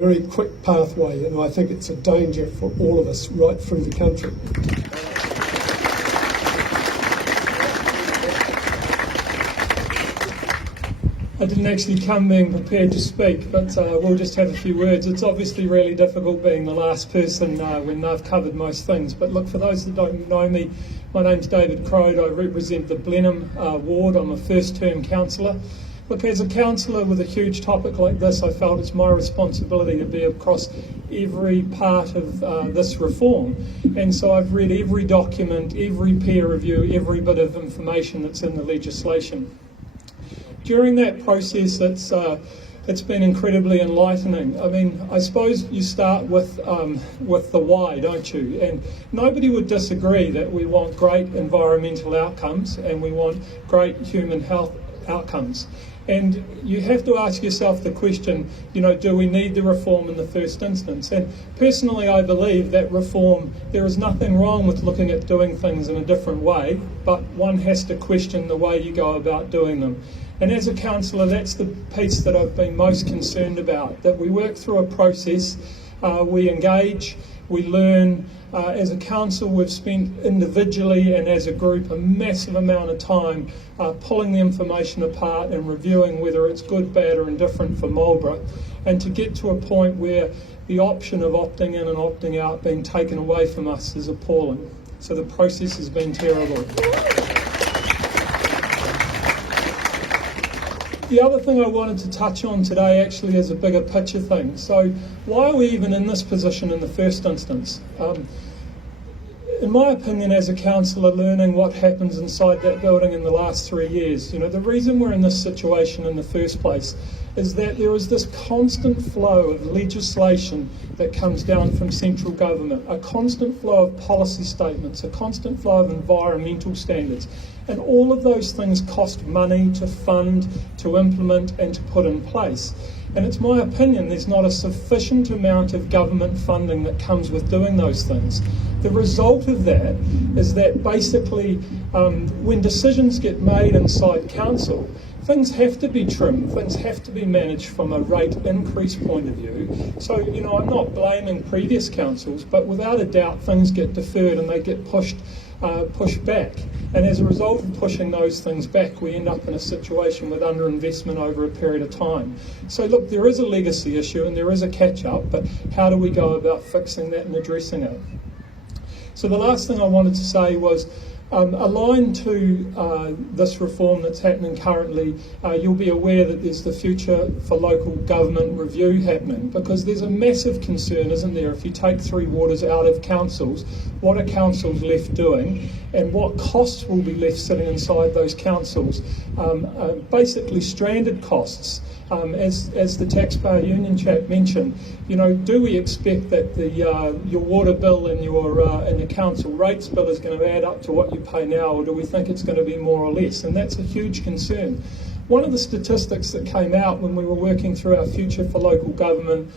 Very quick pathway, and I think it's a danger for all of us right through the country. I didn't actually come being prepared to speak, but we'll just have a few words. It's obviously really difficult being the last person when they've covered most things. But look, for those that don't know me, my name's David Crode. I represent the Blenheim ward. I'm a first-term councillor. Look, as a councillor with a huge topic like this, I felt it's my responsibility to be across every part of this reform. And so I've read every document, every peer review, every bit of information that's in the legislation. During that process, it's been incredibly enlightening. I mean, I suppose you start with the why, don't you? And nobody would disagree that we want great environmental outcomes and we want great human health outcomes. And you have to ask yourself the question, you know, do we need the reform in the first instance? And personally, I believe that reform, there is nothing wrong with looking at doing things in a different way, but one has to question the way you go about doing them. And as a councillor, that's the piece that I've been most concerned about, that we work through a process, we engage, we learn. As a council, we've spent individually and as a group a massive amount of time pulling the information apart and reviewing whether it's good, bad or indifferent for Marlborough, and to get to a point where the option of opting in and opting out being taken away from us is appalling. So the process has been terrible. The other thing I wanted to touch on today actually is a bigger picture thing. So why are we even in this position in the first instance? In my opinion, as a councillor, learning what happens inside that building in the last 3 years, you know, the reason we're in this situation in the first place is that there is this constant flow of legislation that comes down from central government, a constant flow of policy statements, a constant flow of environmental standards. And all of those things cost money to fund, to implement and to put in place. And it's my opinion there's not a sufficient amount of government funding that comes with doing those things. The result of that is that basically when decisions get made inside council, things have to be trimmed, things have to be managed from a rate increase point of view. So, you know, I'm not blaming previous councils, but without a doubt things get deferred and they get pushed back. And as a result of pushing those things back, we end up in a situation with underinvestment over a period of time. So look, there is a legacy issue and there is a catch-up, but how do we go about fixing that and addressing it? So the last thing I wanted to say was, aligned to this reform that's happening currently, you'll be aware that there's the Future for Local Government review happening, because there's a massive concern, isn't there, if you take 3 waters out of councils, what are councils left doing and what costs will be left sitting inside those councils, basically stranded costs. As the taxpayer union chap mentioned, you know, do we expect that your water bill and the council rates bill is going to add up to what you pay now, or do we think it's going to be more or less? And that's a huge concern. One of the statistics that came out when we were working through our Future for Local Government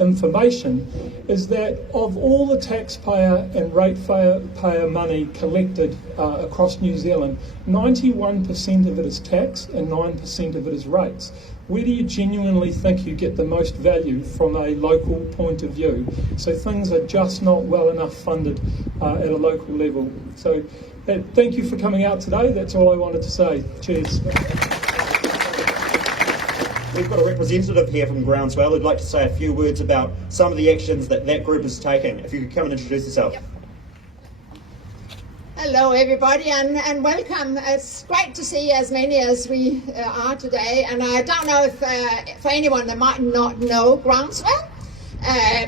information is that of all the taxpayer and ratepayer money collected across New Zealand, 91% of it is tax and 9% of it is rates. Where do you genuinely think you get the most value from a local point of view? So things are just not well enough funded at a local level. So thank you for coming out today. That's all I wanted to say. Cheers. We've got a representative here from Groundswell who'd like to say a few words about some of the actions that group is taking. If you could come and introduce yourself. Yep. Hello everybody and welcome. It's great to see as many as we are today, and I don't know if for anyone that might not know Groundswell,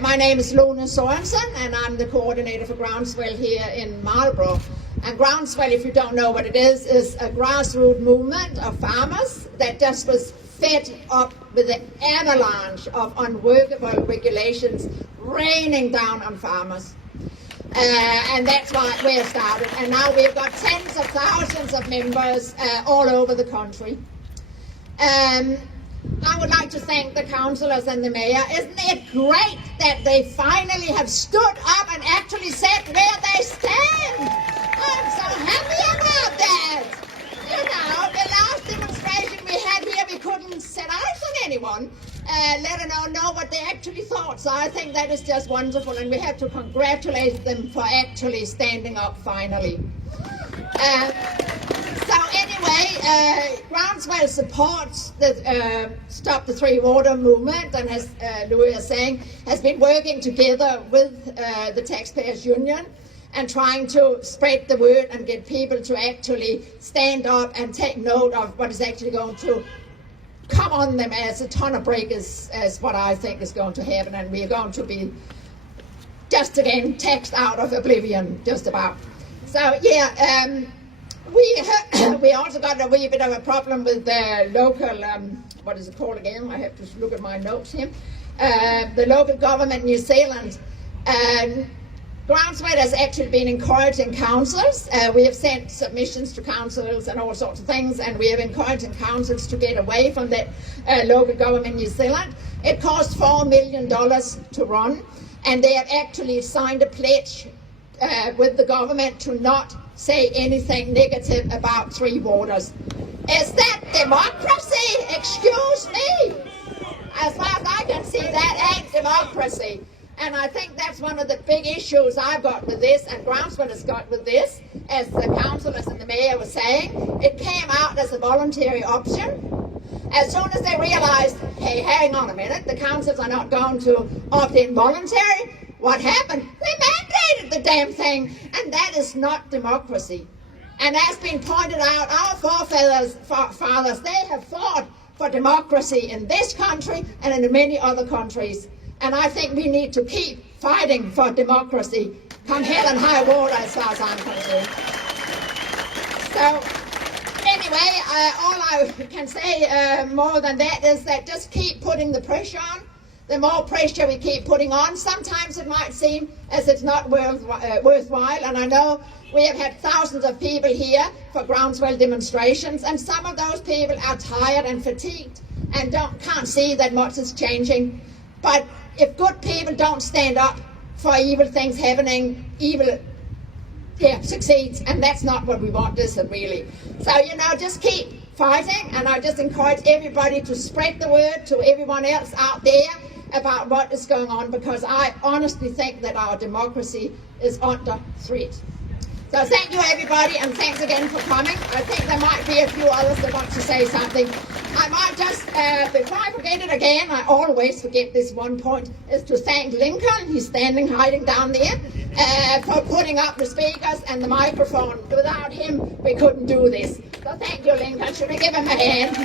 my name is Lone Sorensen and I'm the coordinator for Groundswell here in Marlborough. And Groundswell, if you don't know what it is a grassroots movement of farmers that just was fed up with the avalanche of unworkable regulations raining down on farmers. And that's where it started. And now we've got tens of thousands of members all over the country. I would like to thank the councillors and the mayor. Isn't it great that they finally have stood up and actually said where they stand? I'm so happy about that. You know, the last demonstration we had here, we couldn't set eyes on anyone. let her know what they actually thought. So I think that is just wonderful, and we have to congratulate them for actually standing up finally. So anyway, Groundswell supports the Stop the Three Water movement, and as Louis is saying, has been working together with the Taxpayers Union and trying to spread the word and get people to actually stand up and take note of what is actually going to come on them as a ton of breakers, as what I think is going to happen, and we are going to be just again taxed out of oblivion, just about. So yeah, we also got a wee bit of a problem with the local, what is it called again? I have to look at my notes here. The local government in New Zealand. Groundswell has actually been encouraging councillors. We have sent submissions to councillors and all sorts of things, and we have encouraging councillors to get away from that local government in New Zealand. It cost $4 million to run, and they have actually signed a pledge with the government to not say anything negative about Three Waters. Is that democracy? Excuse me. As far as I can see, that ain't democracy. And I think that's one of the big issues I've got with this, and Groundswell has got with this, as the councillors and the mayor were saying. It came out as a voluntary option. As soon as they realised, hey, hang on a minute, the councillors are not going to opt in voluntary, what happened? They mandated the damn thing, and that is not democracy. And as been pointed out, our forefathers, they have fought for democracy in this country and in many other countries. And I think we need to keep fighting for democracy, come hell and high water, as far as I'm concerned. So anyway, all I can say more than that is that just keep putting the pressure on. The more pressure we keep putting on, sometimes it might seem as it's not worthwhile. And I know we have had thousands of people here for Groundswell demonstrations, and some of those people are tired and fatigued and can't see that much is changing. But if good people don't stand up for evil things happening, evil succeeds, and that's not what we want, is it really? So, just keep fighting, and I just encourage everybody to spread the word to everyone else out there about what is going on, because I honestly think that our democracy is under threat. So thank you everybody, and thanks again for coming. I think there might be a few others that want to say something. I might just, before I forget it again, I always forget this one point, is to thank Lincoln, he's hiding down there, for putting up the speakers and the microphone. Without him, we couldn't do this. So thank you, Lincoln. Should we give him a hand?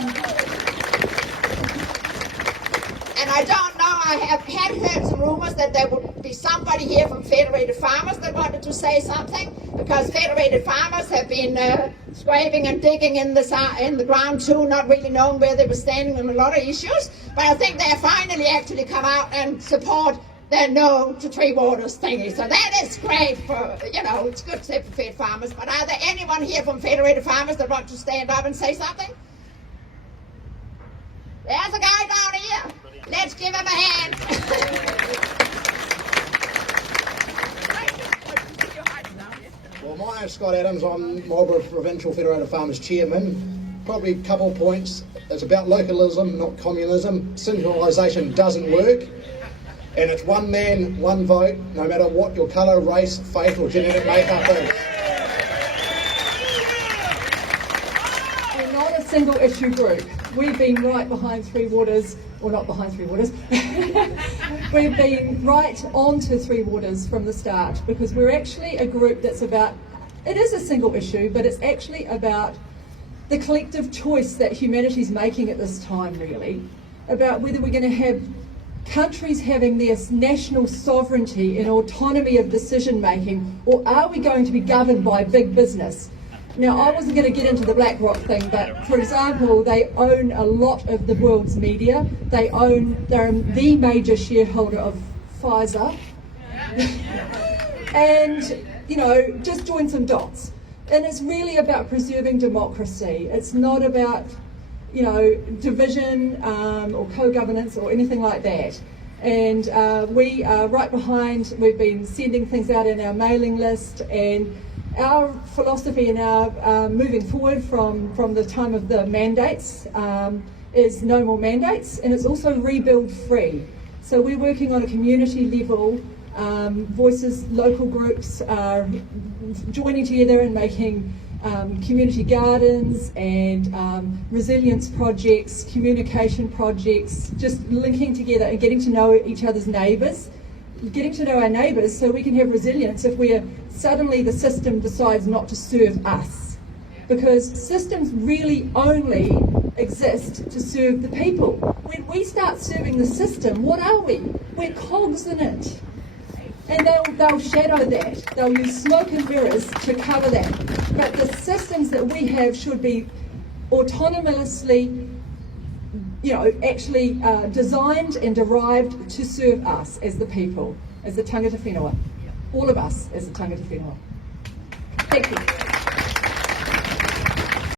And I don't know, I had heard some rumours that there would be somebody here from Federated Farmers that wanted to say something, because Federated Farmers have been scraping and digging in the ground too, not really knowing where they were standing on a lot of issues. But I think they have finally actually come out and support their no to Three Waters thingy. So that is great for, it's good to say for Fed Farmers. But are there anyone here from Federated Farmers that want to stand up and say something? There's a guy down here. Let's give him a hand. Well, my name's Scott Adams. I'm Marlborough Provincial Federated Farmers Chairman. Probably a couple of points. It's about localism, not communism. Centralisation doesn't work. And it's one man, one vote, no matter what your colour, race, faith or genetic makeup is. We're not a single issue group. We've been right behind Three Waters, or not behind Three Waters. We've been right onto Three Waters from the start, because we're actually a group that's about, it is a single issue, but it's actually about the collective choice that humanity's making at this time, really, about whether we're going to have countries having their national sovereignty and autonomy of decision making, or are we going to be governed by big business? Now, I wasn't going to get into the BlackRock thing, but for example, they own a lot of the world's media. They're the major shareholder of Pfizer. And, just join some dots. And it's really about preserving democracy. It's not about, division or co-governance or anything like that. And we are right behind. We've been sending things out in our mailing list, and our philosophy and our moving forward from the time of the mandates is no more mandates, and it's also rebuild free. So we're working on a community level. Voices, local groups are joining together and making community gardens and resilience projects, communication projects, just linking together and getting to know each other's neighbours, getting to know our neighbours so we can have resilience if suddenly the system decides not to serve us. Because systems really only exist to serve the people. When we start serving the system, what are we? We're cogs in it. And they'll shadow that. They'll use smoke and mirrors to cover that. But the systems that we have should be autonomously, actually designed and derived to serve us as the people, as the tangata whenua. All of us as the tangata whenua. Thank you.